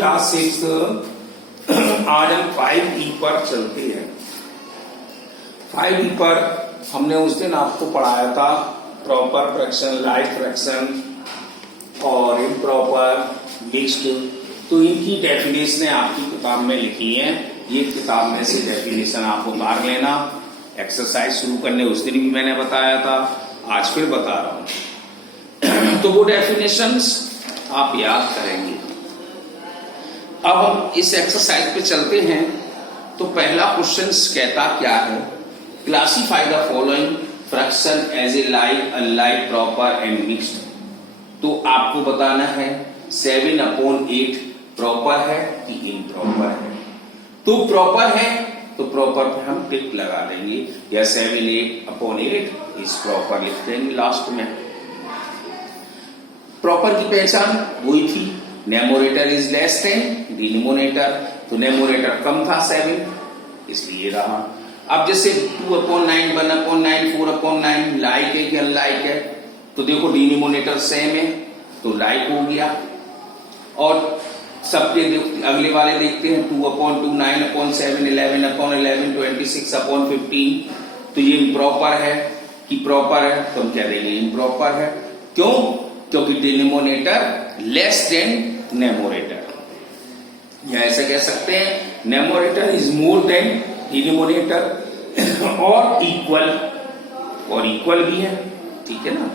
Class 6 आज हम 5E पर चलते हैं। 5E पर हमने उस दिन आपको पढ़ाया था प्रॉपर फ्रैक्शन, लाइट फ्रैक्शन और इम्प्रॉपर, मिक्स्ड। तो इनकी डेफिनेशन आपकी किताब में लिखी है। ये किताब में से डेफिनेशन आप उतार लेना। एक्सरसाइज शुरू करने उस दिन भी मैंने बताया था, आज फिर बता रहा हूं। तो वो डेफिनेशंस आप याद करेंगे। अब हम इस एक्सरसाइज पे चलते हैं। तो पहला क्वेश्चन कहता क्या है, classify the following fraction as a like, unlike, proper and mixed. तो आपको बताना है 7/8 प्रॉपर है कि इम्प्रॉपर है। तो प्रॉपर है तो प्रॉपर पे हम टिक लगा देंगे, या 7/8 इस प्रॉपर लिख देंगे लास्ट में। प्रॉपर की पहचान वही थी, numerator is less than denominator. तो न्यूमरेटर कम था 7, इसलिए रहा। अब जैसे 2/9, 1/9, 4/9 लाइक है कि अनलाइक है, तो देखो डिनोमिनेटर सेम है तो लाइक हो गया। और सबके अगले वाले देखते हैं 2/2, 9/7, 11/11, 26/15। तो ये इम्प्रॉपर है कि प्रॉपर है, तो हम क्या देंगे इम्प्रॉपर है। क्यों? क्योंकि डिनोमिनेटर लेस देन न्यूमरेटर। या ऐसे कह सकते हैं numerator is more than denominator और इक्वल भी है। ठीक है ना।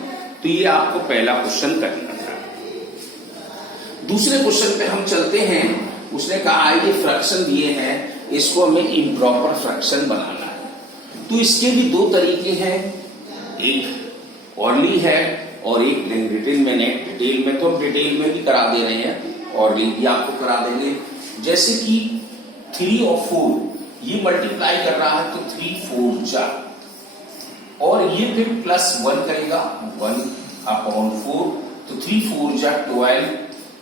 तो ये आपको पहला क्वेश्चन करना था। दूसरे क्वेश्चन पे हम चलते हैं। उसने कहा ये फ्रैक्शन दिए हैं, इसको हमें इम्प्रॉपर फ्रैक्शन बनाना है। तो इसके भी दो तरीके हैं, एक ऑर्ली है और एक डिटेल में। डिटेल में तो हम डिटेल में भी करा दे रहे हैं और भी आपको करा देंगे। जैसे कि 3 और 4 ये मल्टीप्लाई कर रहा है तो 3 4 जा, और ये फिर +1 करेगा 1/4। तो 3 4 जा 12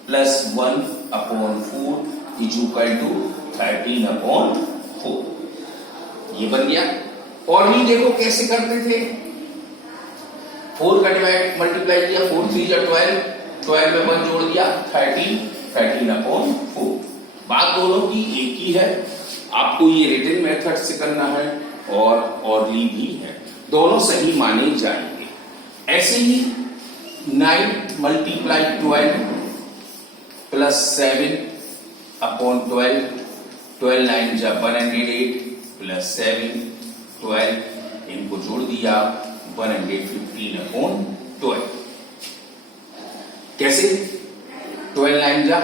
+1/4 इज इक्वल टू 13/4। ये बन गया। और भी देखो कैसे करते थे, 4 का डिवाइड मल्टीप्लाई किया, 4 3 जा 12, 12 में 1 जोड़ दिया 13/4। बात दोनों की एक ही है। आपको ये रिटन मेथड से करना है और ऑर्डरली भी है, दोनों सही माने जाएंगे। ऐसे ही 9 × 12 +7/12, 12 9 जा 108 +7 12, इनको जोड़ दिया 115/12। कैसे? 12 9 जा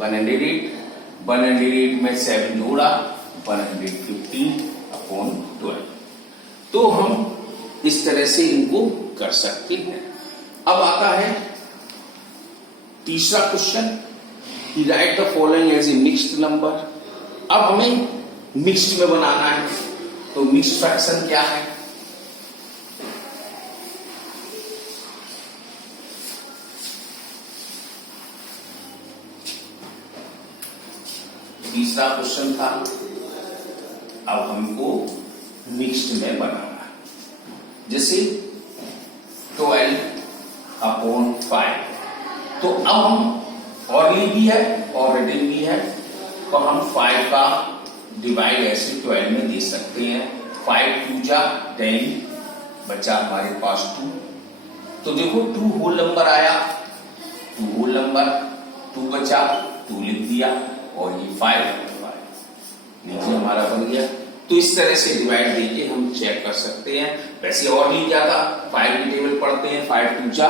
108, 108 में 7 जोड़ा 115/12। तो हम इस तरह से इनको कर सकते हैं। अब आता है तीसरा क्वेश्चन कि write the following as a mixed number. अब हमें मिक्स्ड में बनाना है। तो मिक्स्ड फ्रैक्शन क्या है? तीसरा क्वेश्चन था। अब हमको मिक्स्ड में बनाना है। जैसे 12/5। तो अब हम ऑर्डरली भी है और रिटन भी है, तो हम 5 का डिवाइड ऐसे 12 में दे सकते हैं। 5 2 जा 10, बचा हमारे पास 2। तो देखो 2 होल नंबर आया, 2 होल नंबर, 2 बचा 2 लिख दिया, और ये 5 नीचे हमारा बन गया। तो इस तरह से डिवाइड देके हम चेक कर सकते हैं। वैसे और भी ज्यादा 5 की टेबल पढ़ते हैं, 5 2 जा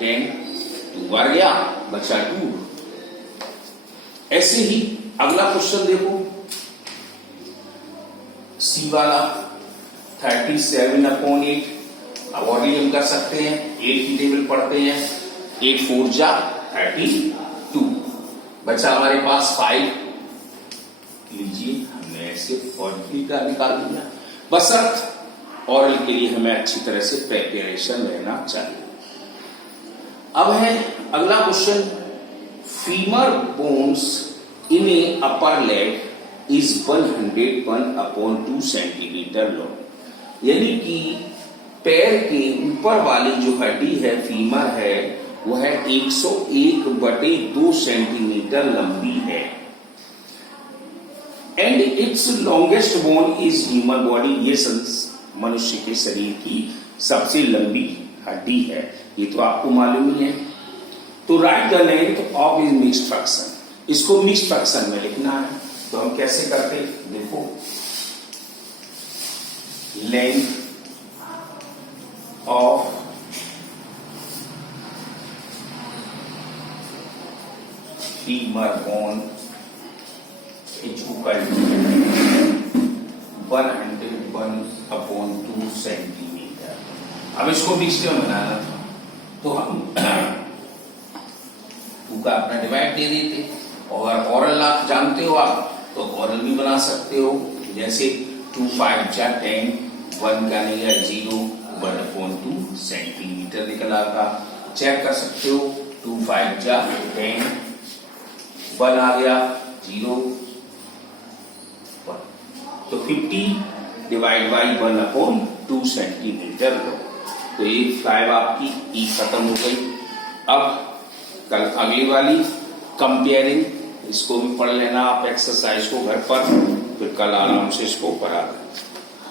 10, 2 बार गया, बचा 2। ऐसे ही अगला क्वेश्चन देखो, सी वाला 37/8। अब और भी हम कर सकते हैं, 8 की टेबल पढ़ते हैं, 8 4 जा 32, बचा हमारे पास 5। लीजिए हमने ऐसे फॉर्मूले का निकाल दिया। बशर्त ऑरल के लिए हमें अच्छी तरह से प्रिपरेशन रहना चाहिए। अब है अगला question, femur bones in A upper leg is 101/2 centimetre long. यानी कि पैर के ऊपर वाली जो हड्डी है, फीमर है, वो है 101/2 सेंटीमीटर लंबी है। And it's longest bone is human body, ये मनुष्य के शरीर की सबसे लंबी हड्डी है, ये तो आपको मालूम ही है। तो write the length of is mixed fraction, इसको मिक्स्ड फ्रैक्शन में लिखना है। तो हम कैसे करते, देखो length of femur bone is equal to 101/2 centimetre. अब इसको मिक्स्ड में बनाना था, तो हम 2 का अपना डिवाइड दे देते, और ऑरल आप जानते हो आप, तो ऑरल भी बना सकते हो, जैसे 2 5 जा 10, 1 का नहीं है 0/2 सेंटीमीटर निकल आता। चेक कर सकते हो, 2 5 जा 10, 1 आ गया 0, 1, तो 50 डिवाइड बाई 1/2 सेंटीमीटर। तो ये 5 आपकी ई खत्म हो गई। अब कल अगली वाली कंपेयरिंग, इसको भी पढ़ लेना आप एक्सरसाइज को घर पर, फिर कल आराम से इसको करा दें।